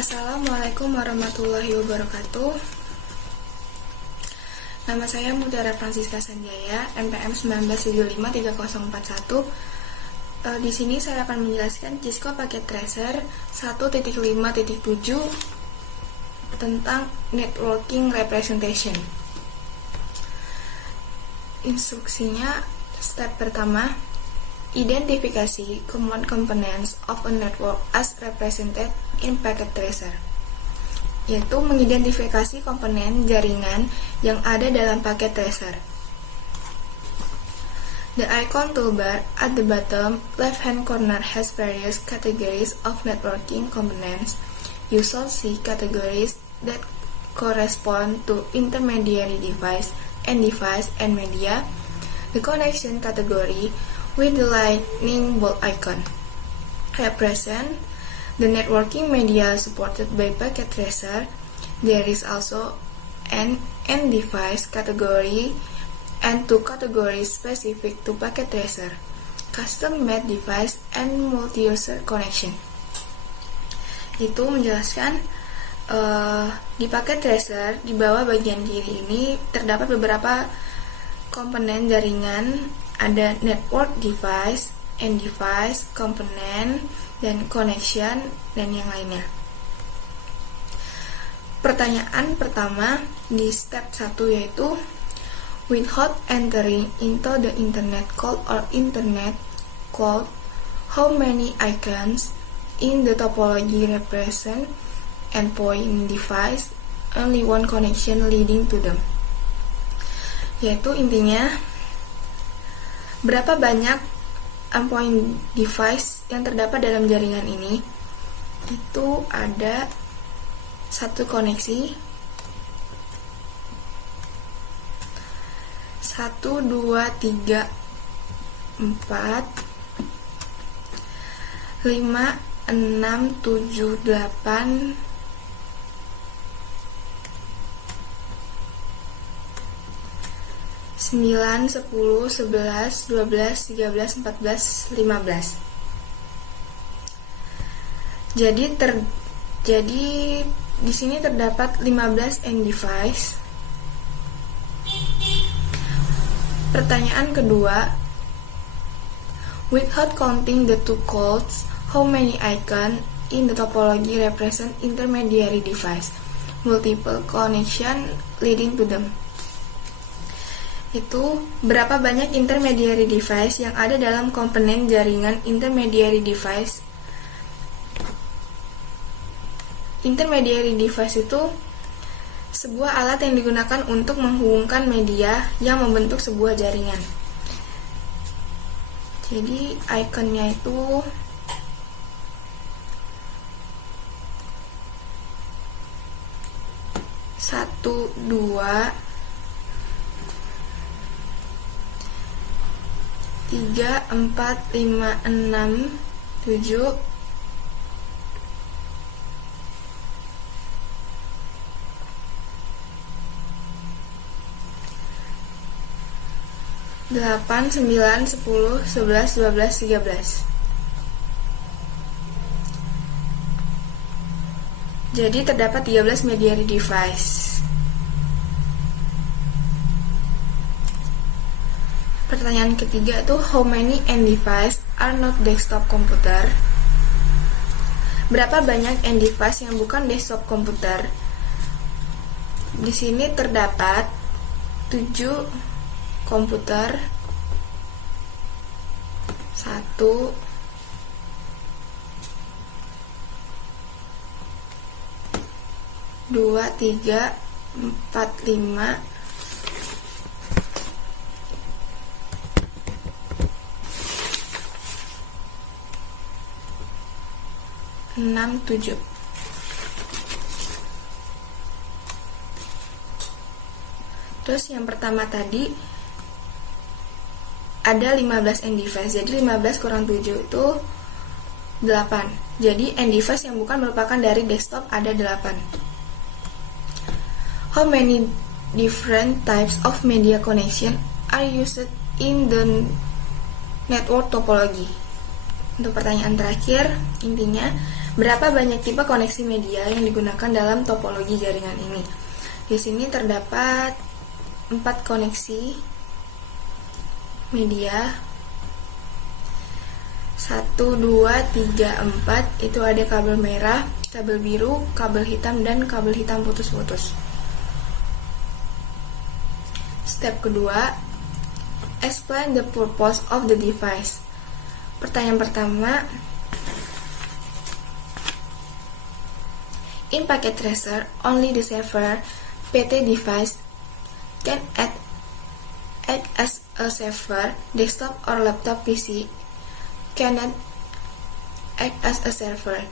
Assalamualaikum warahmatullahi wabarakatuh. Nama saya Mutiara Francisca Sanjaya, NPM 19753041. Di sini saya akan menjelaskan Cisco Packet Tracer 1.5.7 tentang networking representation. Instruksinya, step pertama, identifikasi common components of a network as represented in Packet Tracer, yaitu mengidentifikasi komponen jaringan yang ada dalam Packet Tracer. The icon toolbar at the bottom left-hand corner has various categories of networking components. You shall see categories that correspond to intermediary device and media. The connection category with the lightning bolt icon represent the networking media supported by Packet Tracer. There is also an end device category and two categories specific to Packet Tracer: custom-made device and multi-user connection. Itu menjelaskan di Packet Tracer di bawah bagian kiri ini terdapat beberapa komponen jaringan. Ada network device, end device, komponen, dan connection, dan yang lainnya. Pertanyaan pertama di step 1 yaitu, without entering into the internet code or internet code, how many icons in the topology represent endpoint device? Only one connection leading to them. Yaitu intinya, berapa banyak endpoint device yang terdapat dalam jaringan ini? Itu ada satu koneksi, 1, 2, 3, 4, 5, 6, 7, 8, 9, 10, 11, 12, 13, 14, 15. Jadi di sini terdapat 15 end device. Pertanyaan kedua, without counting the two codes, how many icon in the topology represent intermediary device? Multiple connection leading to them. Itu berapa banyak intermediary device yang ada dalam komponen jaringan intermediary device. Intermediary device itu sebuah alat yang digunakan untuk menghubungkan media yang membentuk sebuah jaringan. Jadi ikonnya itu satu, 2, 3, 4, 5, 6, 7, 8, 9, 10, 11, 12, 13. Jadi terdapat 13 mediary device. Pertanyaan ketiga itu, how many end device are not desktop computer? Berapa banyak end device yang bukan desktop komputer? Di sini terdapat 7 komputer, 1, 2, 3, 4, 5, 6, 7. Terus yang pertama tadi ada 15 end device. Jadi 15 kurang 7 itu 8. Jadi end device yang bukan merupakan dari desktop ada 8. How many different types of media connection are used in the network topology? Untuk pertanyaan terakhir, intinya Berapa banyak tipe koneksi media yang digunakan dalam topologi jaringan ini? Di sini terdapat 4 koneksi media. 1, 2, 3, 4 itu ada kabel merah, kabel biru, kabel hitam, dan kabel hitam putus-putus. Step kedua, explain the purpose of the device. Pertanyaan pertama, in packet tracer, only the server PT device can act as a server. Desktop or laptop PC cannot act as a server.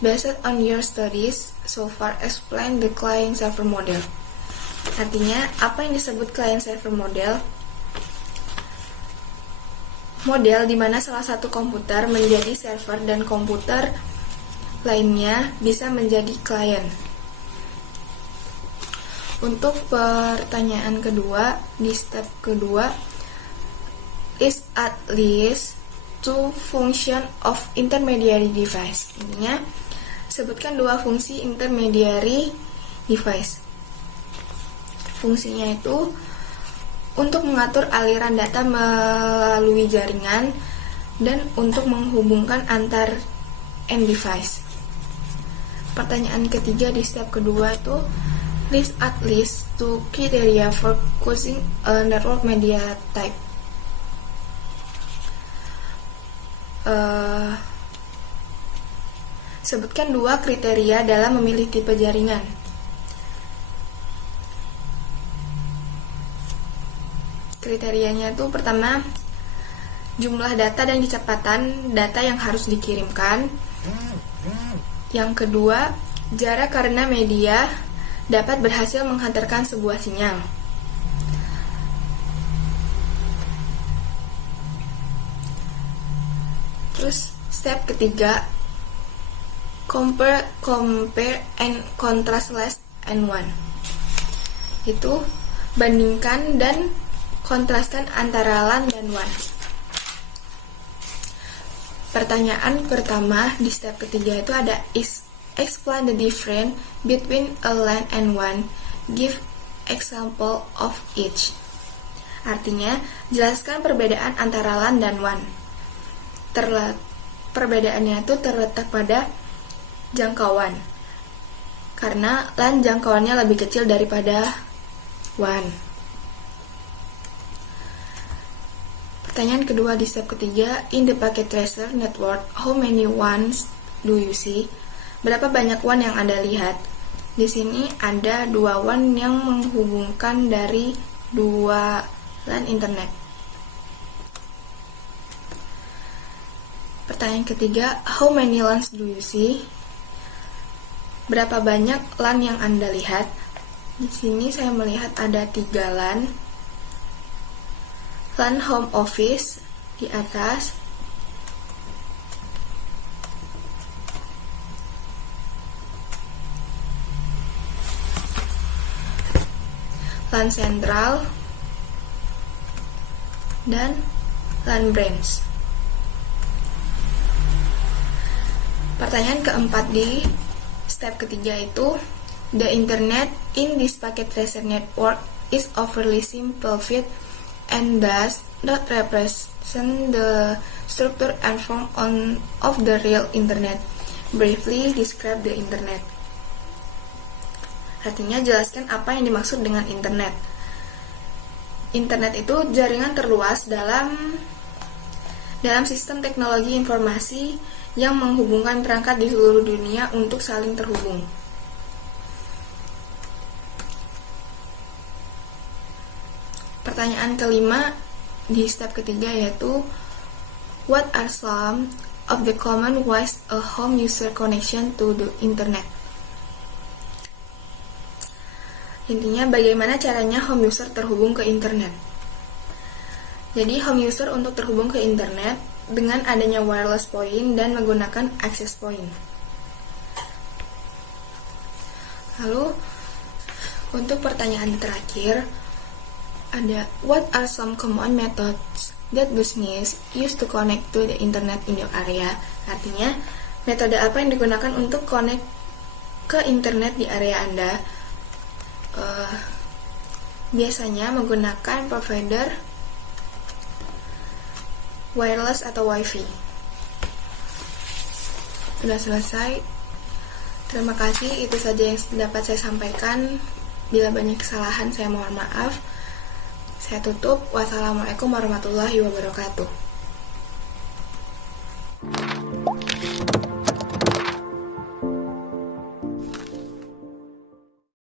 Based on your studies so far, explain the client-server model. Artinya, apa yang disebut client-server model? Model di mana salah satu komputer menjadi server dan komputer lainnya bisa menjadi klien. Untuk pertanyaan kedua, di step kedua, list at least 2 function of intermediary device. Intinya, sebutkan 2 fungsi intermediary device. Fungsinya itu untuk mengatur aliran data melalui jaringan dan untuk menghubungkan antar end device. Pertanyaan ketiga di step kedua itu list at least 2 criteria for choosing a network media type. Sebutkan 2 kriteria dalam memilih tipe jaringan. Kriterianya itu pertama, jumlah data dan kecepatan data yang harus dikirimkan. Yang kedua, jarak karena media dapat berhasil menghantarkan sebuah sinyal. Terus step ketiga, compare and contrast less and one. Itu bandingkan dan kontraskan antara LAN dan WAN. Pertanyaan pertama di step ketiga itu ada explain the difference between a LAN and WAN. Give example of each. Artinya, jelaskan perbedaan antara LAN dan WAN. Perbedaannya itu terletak pada jangkauan. Karena LAN jangkauannya lebih kecil daripada WAN. Pertanyaan kedua di step ketiga, in the packet tracer network, how many WANs do you see? Berapa banyak WAN yang Anda lihat? Di sini ada 2 WAN yang menghubungkan dari 2 LAN internet. Pertanyaan ketiga, how many LANs do you see? Berapa banyak LAN yang Anda lihat? Di sini saya melihat ada 3 LAN. LAN home office di atas, LAN sentral, dan LAN branch. Pertanyaan keempat di step ketiga itu, the internet in this packet tracer network is overly simplified and does not represent the structure and form of the real internet. Briefly describe the internet. Artinya, jelaskan apa yang dimaksud dengan internet. Internet itu jaringan terluas dalam sistem teknologi informasi yang menghubungkan perangkat di seluruh dunia untuk saling terhubung. Pertanyaan kelima di step ketiga yaitu, what are some of the common ways a home user connection to the internet? Intinya, bagaimana caranya home user terhubung ke internet. Jadi, home user untuk terhubung ke internet dengan adanya wireless point dan menggunakan access point. Lalu, untuk pertanyaan terakhir, ada, what are some common methods that business use to connect to the internet in your area? Artinya, Metode apa yang digunakan untuk connect ke internet di area Anda? Biasanya menggunakan provider wireless atau wifi. Sudah selesai. Terima kasih, itu saja yang dapat saya sampaikan. Bila banyak kesalahan, saya mohon maaf. Saya tutup. Wassalamualaikum warahmatullahi wabarakatuh.